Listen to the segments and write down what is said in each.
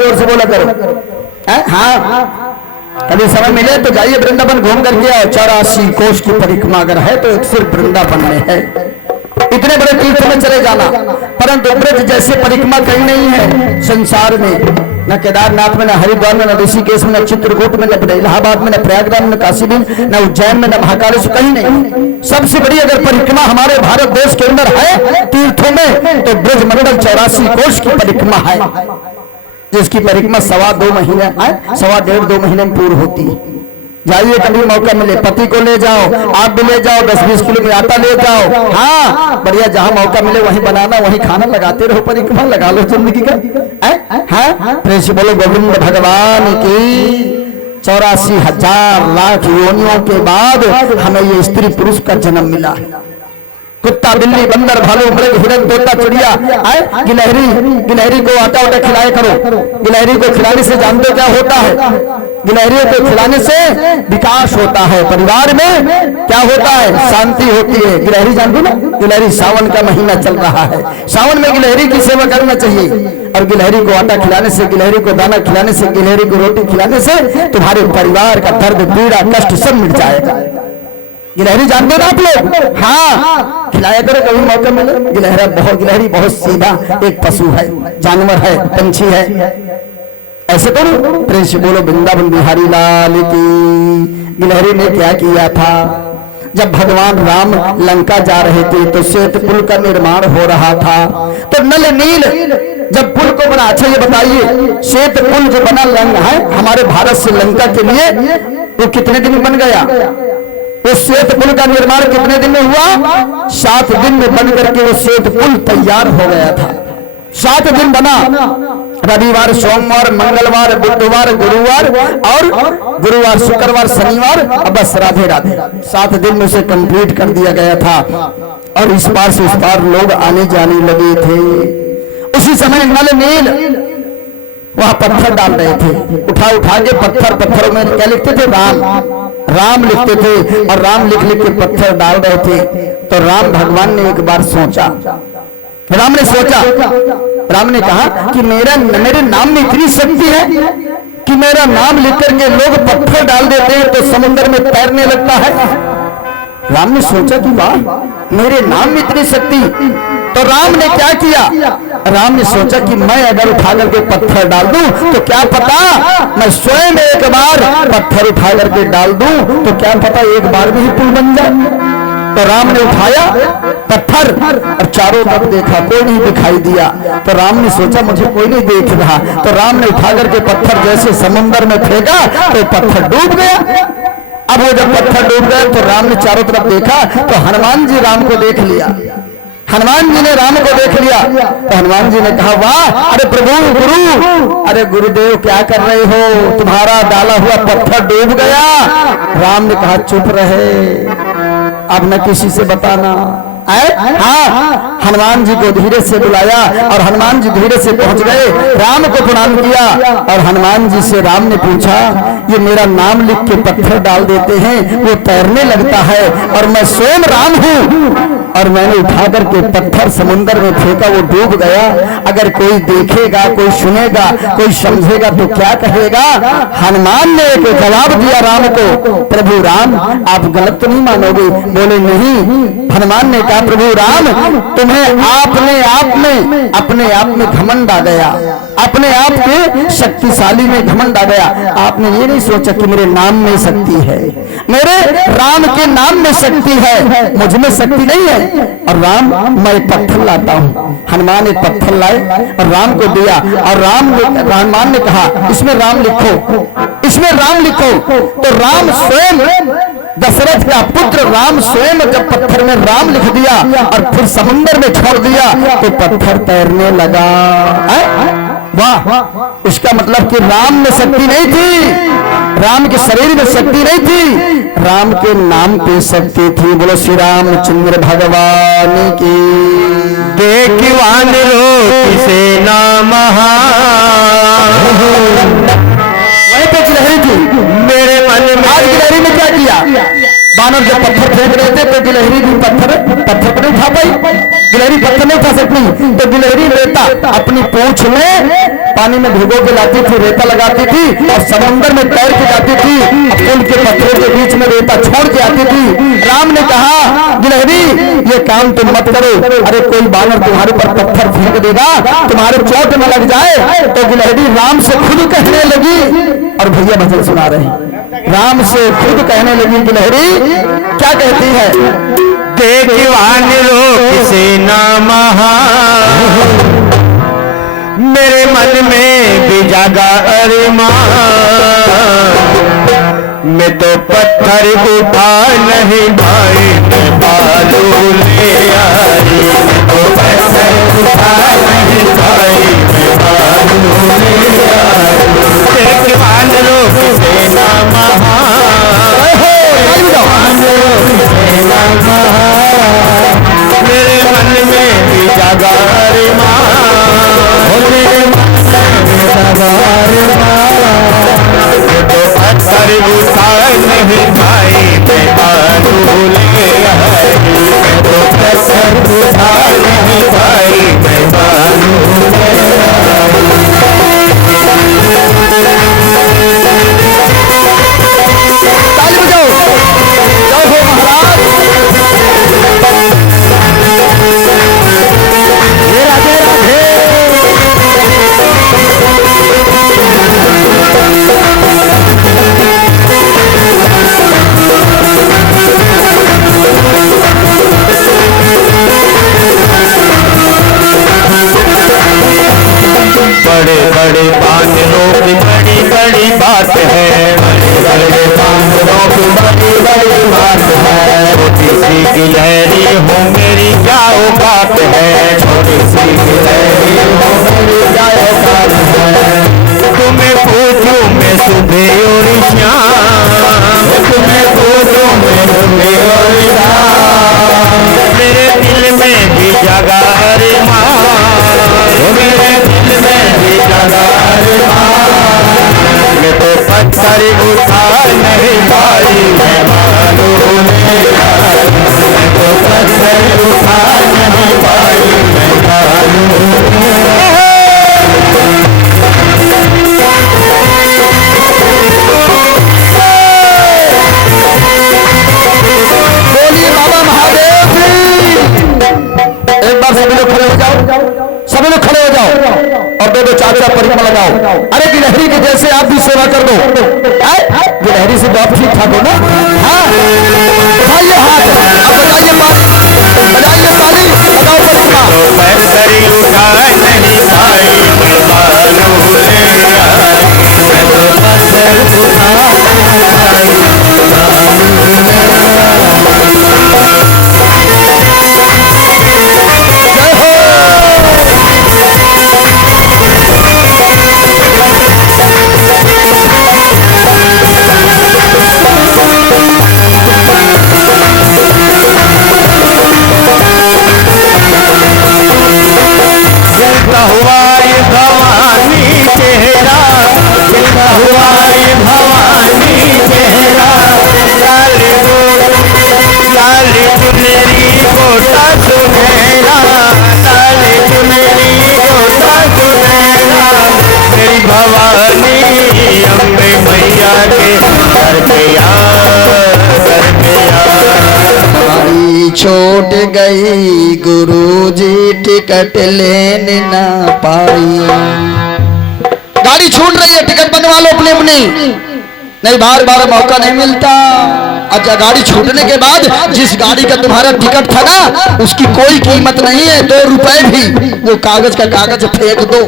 जोर से बोला करो। हाँ, कभी समय मिले तो जाइए वृंदावन घूम करके आओ। 84 कोष की परिक्रमा अगर है तो सिर्फ वृंदावन में है। इतने बड़े तीर्थ में चले जाना, परंतु ब्रज जैसे परिक्रमा कहीं नहीं है संसार में। न केदारनाथ में, न हरिद्वार में, न ऋषिकेश में, न चित्रकूट में, न इलाहाबाद में, न प्रयागराज में, न काशी में, न उज्जैन में, न महाकालेश्वर, कहीं नहीं। सबसे बड़ी अगर परिक्रमा हमारे भारत देश के अंदर है तीर्थों में तो ब्रज मंडल 84 कोष की परिक्रमा है, जिसकी परिक्रमा 1.25 महीने 1.5-2 महीने में पूर्ण होती है। जाइए कभी मौका मिले, पति को ले जाओ, आप भी ले जाओ, 10-20 किलो में आटा ले जाओ। हाँ, बढ़िया, जहां मौका मिले वहीं बनाना, वहीं खाना, लगाते रहो, परिक्रमा लगा लो जिंदगी का। हाँ, प्रेम से बोलो गोविंद भगवान की। 84,000 लाख योनियों के बाद हमें ये स्त्री पुरुष का जन्म मिला है। कुत्ता, बिल्ली, बंदर, भालू, मृग, हिरन, तोता, चिड़िया, गिलहरी को आटा वाटा खिलाया करो। गिलहरी को खिलाने से जानते क्या होता है? गिलहरियों को खिलाने से विकास होता है, परिवार में क्या होता है? शांति होती है। गिलहरी जानते ना, गिलहरी, सावन का महीना चल रहा है, सावन में गिलहरी की सेवा करना चाहिए। और गिलहरी को आटा खिलाने से, गिलहरी को दाना खिलाने से, गिलहरी को रोटी खिलाने से तुम्हारे परिवार का दर्द, पीड़ा, कष्ट सब मिट जाएगा। गिलहरी जानते ना आप लोग? हाँ, खिलाया करो कभी मौका मिले। गिलहरी बहुत सीधा एक पशु है, जानवर है, पंछी है। ऐसे तो प्रेम से बोलो वृंदावन बिहारी लाल की। गिलहरी ने क्या किया था? जब भगवान राम लंका जा रहे थे तो श्वेत पुल का निर्माण हो रहा था, तो नल नील जब पुल को बना। अच्छा ये बताइए, श्वेत पुल जो बना है हमारे भारत से लंका के लिए, वो कितने दिन में बन गया? उस श्वेत पुल का निर्माण कितने दिन में हुआ? 7 दिन में बन करके वो श्वेत पुल तैयार हो गया था। 7 दिन बना, रविवार, सोमवार, मंगलवार, बुधवार, गुरुवार, और गुरुवार, शुक्रवार, शनिवार, अब बस राधे राधे। 7 दिन में उसे कंप्लीट कर दिया गया था। और इस पार से उस पार लोग आने जाने लगे थे। उसी समय नल नील वहां पत्थर डाल रहे थे, उठा के पत्थरों में क्या लिखते थे? राम लिखते थे, और राम लिख के पत्थर डाल रहे थे। तो राम भगवान ने एक बार सोचा, राम ने कहा कि मेरे नाम में इतनी शक्ति है कि मेरा नाम लिख करके लोग पत्थर डाल देते हैं तो समुद्र में तैरने लगता है। राम ने सोचा कि वाह, मेरे नाम में इतनी शक्ति। तो राम ने क्या किया? राम ने सोचा कि मैं अगर उठा करके पत्थर डाल दूं तो क्या पता मैं स्वयं एक बार पत्थर उठा करके डाल दूं तो क्या पता एक बार में ही पुल बन जाए। तो राम ने उठाया पत्थर और चारों तरफ देखा, कोई नहीं दिखाई दिया। तो राम ने सोचा मुझे कोई नहीं देख रहा, तो राम ने उठा करके पत्थर जैसे समुद्र में फेंका तो पत्थर डूब गया। अब वो जब पत्थर डूब गया तो राम ने चारों तरफ देखा तो हनुमान जी राम को देख लिया। हनुमान जी ने राम को देख लिया तो हनुमान जी ने कहा, वाह, अरे प्रभु, गुरु, अरे गुरुदेव क्या कर रहे हो? तुम्हारा डाला हुआ पत्थर डूब गया। राम ने कहा, चुप रहे, अब न किसी से बताना। हाँ, हनुमान जी को धीरे से बुलाया और हनुमान जी धीरे से पहुंच गए, राम को प्रणाम किया। और हनुमान जी से राम ने पूछा, ये मेरा नाम लिख के पत्थर डाल देते हैं, वो तैरने लगता है, और मैं स्वयं राम हूँ, और मैंने उठा करके पत्थर समुद्र में फेंका, वो डूब गया। अगर कोई देखेगा, कोई सुनेगा, कोई समझेगा तो क्या कहेगा? हनुमान ने एक जवाब दिया राम को, प्रभु राम, आप गलत तो नहीं मानोगे? बोले नहीं। हनुमान ने कहा, प्रभु राम, तुम्हें अपने आप में घमंड आ गया, अपने आप के शक्तिशाली में घमंड आ गया। आपने ये नहीं सोचा कि मेरे नाम में शक्ति है, मेरे राम के नाम में शक्ति है, मुझ में शक्ति नहीं है। और राम, मैं एक पत्थर लाता हूँ। हनुमान एक पत्थर लाए और राम को दिया, और हनुमान ने कहा, इसमें राम लिखो, इसमें राम लिखो। तो राम स्वयं, दशरथ का पुत्र राम स्वयं जब पत्थर में राम लिख दिया और फिर समुद्र में छोड़ दिया तो पत्थर तैरने लगा। वाह, इसका मतलब कि राम में शक्ति नहीं थी, राम के शरीर में शक्ति नहीं थी, राम के नाम पे शक्ति थी। बोलो श्री रामचंद्र भगवान की। देखिवान रोटी से नाम वहीं पे गिलहरी थी मेरे मन में। आज गिलहरी ने क्या किया? बानर जब पत्थर फेंक रहे थे तो गिलहरी भी पत्थर पर नहीं उठा पाई, गिलहरी पत्थर नहीं उठा सकती, तो गिलहरी लेता अपनी पूंछ में पानी में भिगो के लाती थी, रेता लगाती थी और समुद्र में तैर के जाती थी। पुल के पत्थरों के बीच में रेता छोड़ के आती थी। राम ने कहा गिलहरी ये काम तुम मत करो, अरे कोई बानर तुम्हारे पर पत्थर फेंक देगा, तुम्हारे चोट में लग जाए। तो गिलहरी राम से खुद कहने लगी, और भैया भजन सुना रहे हैं, राम से खुद कहने लगी गिलहरी, क्या कहती है? देखवान रोग से ना महा, मेरे मन में भी जागा अरमान, मैं तो पत्थर उठा नहीं भाई, मैं बालू ले आई, तो पत्थर उठा नहीं भाई, मैं बालू ले आई। देखवान रोग से ना महा, मेरे मन में भी जागा अरमान, मेरे मन में जागा अरमान, तो पत्थर उठा नहीं भाई, मैं बालू ले आई, तो पत्थर उठा नहीं भाई, मैं बालू ले आई। ताली बजाओ, जय हो महाराज। राधे राधे। बड़े बड़े बानरों की बड़ी बड़ी बात है, बड़े बड़े बानरों की बड़ी बड़ी बात है, छोटी सी गिलहरी हो मेरी क्या औकात है, छोटी सी गिलहरी हो मेरी क्या औकात है। तुम्हें पूछूं मैं सुबह और शाम, तुम्हें पूछूं मैं सुबह और शाम, मेरे दिल में भी जगा अरमान, मेरे दिल में भी जगा अरमान, मैं तो पत्थर उठा नहीं पाई, मैं बालू ले आई, मैं तो पत्थर उठा नहीं पाई, मैं बालू ले आई। बोलिए बाबा महादेव जी। एक बार सभी लोग खड़े हो जाओ, सभी लोग खड़े हो जाओ और दो दो चार चार परिक्रमा लगाओ। अरे गिलहरी के जैसे आप भी सेवा कर दो, गिलहरी से तो आप ठीक ठाक हो ना? हाँ, उठाइए हाथ, अब बजाइए ताली, बजाइए ताली, बजाओ परिक्रमा। पत्थर उठा नहीं पाई, मैं बालू ले आई, मैं तो पत्थर उठा नहीं पाई, खिलता हुआ ये भवानी चेहरा, खिलता हुआ ये भवानी चेहरा, लाल चुनरी गोटा सुनहरा, लाल चुनरी गोटा सुनहरा, मेरी भवानी अम्बे मैया के घर पे गाड़ी छूट गई गुरुजी, टिकट लेने ना पाई। गाड़ी छूट रही है, टिकट बनवा लो अपनी अपनी, नहीं बार बार मौका नहीं मिलता। अच्छा, गाड़ी छूटने के बाद जिस गाड़ी का तुम्हारा टिकट था ना, उसकी कोई कीमत नहीं है, 2 रुपए भी, वो कागज का कागज फेंक दो।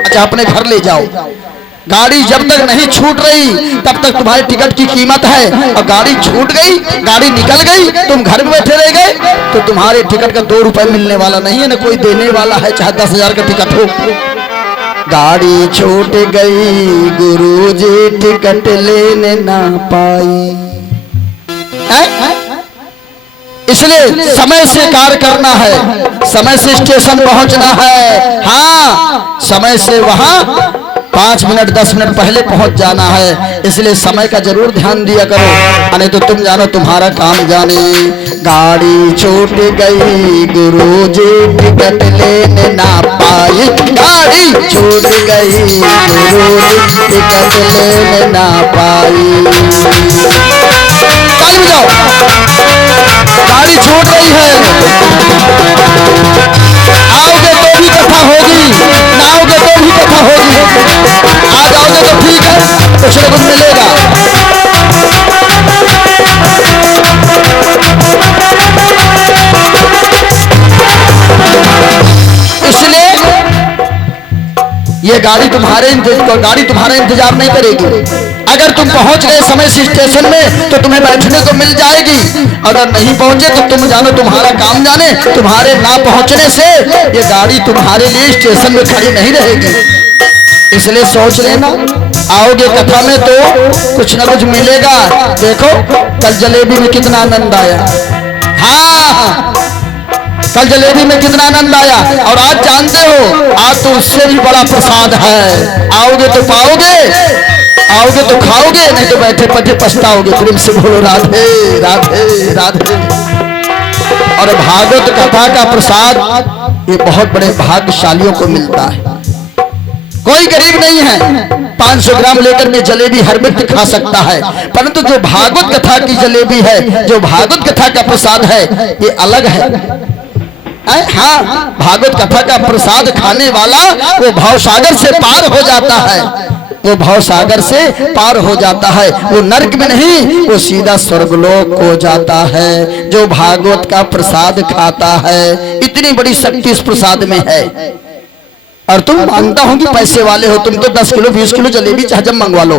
अच्छा, अपने घर ले जाओ। गाड़ी जब तक नहीं छूट रही तब तक तुम्हारी टिकट की कीमत है, और गाड़ी छूट गई, गाड़ी निकल गई, तुम घर में बैठे रह गए, तो तुम्हारे टिकट का 2 रुपए मिलने वाला नहीं है, ना कोई देने वाला है, चाहे 10,000 का टिकट हो। गाड़ी छूट गई गुरुजी, टिकट लेने ना पाई। इसलिए समय से कार्य करना है, समय से स्टेशन पहुंचना है। हाँ, समय से वहां 5 मिनट 10 मिनट पहले पहुंच जाना है, इसलिए समय का जरूर ध्यान दिया करो, नहीं तो तुम जानो तुम्हारा काम जाने। गाड़ी छूट गई गुरुजी टिकट लेने ना पाई, गाड़ी छूट गई गुरुजी टिकट लेने ना पाई। ताली बजाओ, गाड़ी छूट रही है, आओगे तो भी कथा होगी, ना आओगे तो भी कथा होगी। आ जाओगे तो ठीक है, कुछ न कुछ मिलेगा। इसलिए ये गाड़ी तुम्हारा इंतजार नहीं करेगी। अगर तुम पहुंच गए समय से स्टेशन में तो तुम्हें बैठने को मिल जाएगी, अगर नहीं पहुंचे तो तुम जानो तुम्हारा काम जाने। तुम्हारे ना पहुंचने से ये गाड़ी तुम्हारे लिए स्टेशन में खड़ी नहीं रहेगी, इसलिए सोच लेना। आओगे कथा में तो कुछ ना कुछ मिलेगा। देखो कल जलेबी में कितना आनंद आया, हाँ कल जलेबी में कितना आनंद आया, और आज जानते हो आज तो उससे भी बड़ा प्रसाद है। आओगे तो पाओगे, आओगे तो खाओगे, नहीं तो बैठे पटे पछताओगे। प्रेम से बोलो राधे राधे राधे। और भागवत कथा का प्रसाद ये बहुत बड़े भाग्यशालियों को मिलता है, कोई गरीब नहीं है। 500 ग्राम लेकर के जलेबी हर व्यक्ति खा सकता है, परंतु जो भागवत कथा की जलेबी है, जो भागवत कथा का प्रसाद है, ये अलग है। हाँ, भागवत कथा का प्रसाद खाने वाला वो भवसागर से पार हो जाता है, वो भवसागर से पार हो जाता है। वो नरक में नहीं, वो सीधा स्वर्गलोक हो जाता है जो भागवत का प्रसाद खाता है। इतनी बड़ी शक्ति इस प्रसाद में है। और तुम मानता हूं कि पैसे वाले हो, तुम तो 10 किलो 20 किलो जलेबी हजम मंगवा लो,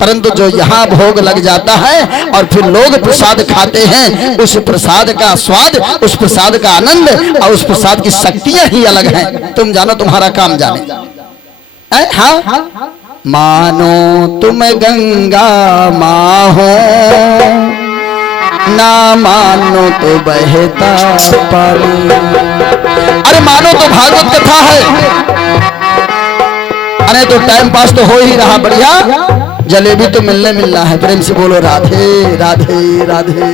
परंतु जो यहाँ भोग लग जाता है और फिर लोग प्रसाद खाते हैं, उस प्रसाद का स्वाद, उस प्रसाद का आनंद और उस प्रसाद की शक्तियां ही अलग हैं। तुम जानो तुम्हारा काम जाने। हाँ, मानो तुम गंगा माँ हो, ना मानो तो बहता पानी। अरे मानो तो भागवत कथा है, अरे तो टाइम पास तो हो ही रहा, बढ़िया जलेबी तो मिलना है। प्रेम से बोलो राधे राधे राधे।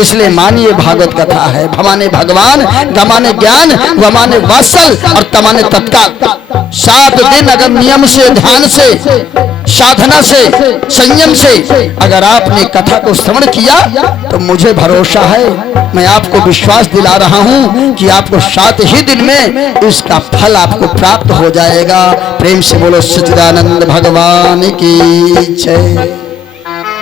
इसलिए मानिए भागवत कथा है। भवाने भगवान, गमाने ज्ञान, वमाने वात्सल और तमाने तत्काल। 7 दिन अगर नियम से, ध्यान से, साधना से, संयम से अगर आपने कथा को श्रवण किया तो मुझे भरोसा है, मैं आपको विश्वास दिला रहा हूं कि आपको 7 ही दिन में इसका फल आपको प्राप्त हो जाएगा। प्रेम से बोलो सच्चिदानंद भगवान की जय।